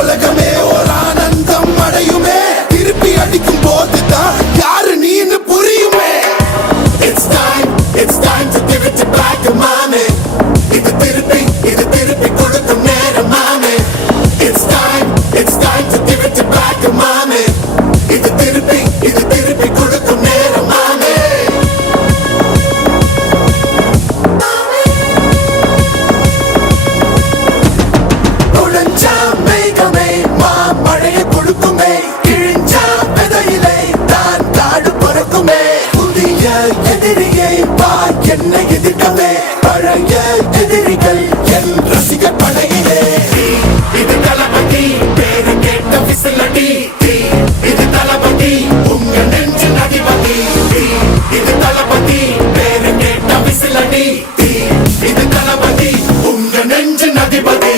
உலகமே ஒரு ஆனந்தம் அடையுமே திருப்பி அடிக்கும் போதுதான் யாரு நீன்னு புரியுமே. It's time to give it back to mommy. இது திருப்பி கொடுக்கும் நேரம் மாமே. It's time to give it back to mommy. இது திருப்பி கொடுக்கும் நேரம் மாமே. மேகமே மழைய கொடுக்குமே கிழிஞ்சா விதையிலே தான் காடு பொறுக்குமே. புதிய எதிரியை வா என்ன எதிர்க்கவே பழைய எதிரிகள் என் ரசிகர் படையிலே. இது தளபதி பேரு கேட்ட விசிலடி. இது தளபதி உங்க நெஞ்சு அதிபதி. இது தளபதி பேரு கேட்ட விசிலடி. இது தளபதி உங்க நெஞ்சு அதிபதி.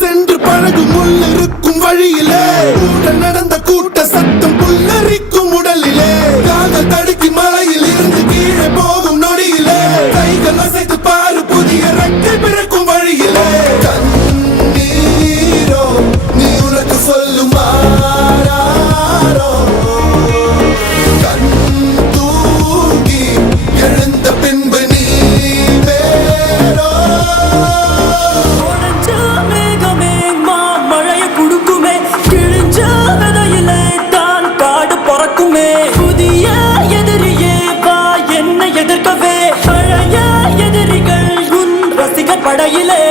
சென்று பழகும் உள்ளிருக்கும் வழியிலே உடன் நடந்த கூட்ட சத்தம் புல்லரிக்கும் உடலிலே. காதல் தடுக்கி மலையில் இருந்து கீழே போகும் நொடியிலே கைகள் அசைத்து பாரு புதிய ரெக்கை பிறக்கும் வழியிலே. கண்ணீரோ நீ உனக்கு சொல்லுமாறோ கண் தூங்கி எழுந்த பின்பு நீ வேறோ. புதிய எதிரியே வா என்ன எதிர்க்கவே பழைய எதிரிகள் உன் ரசிகர் படையிலே.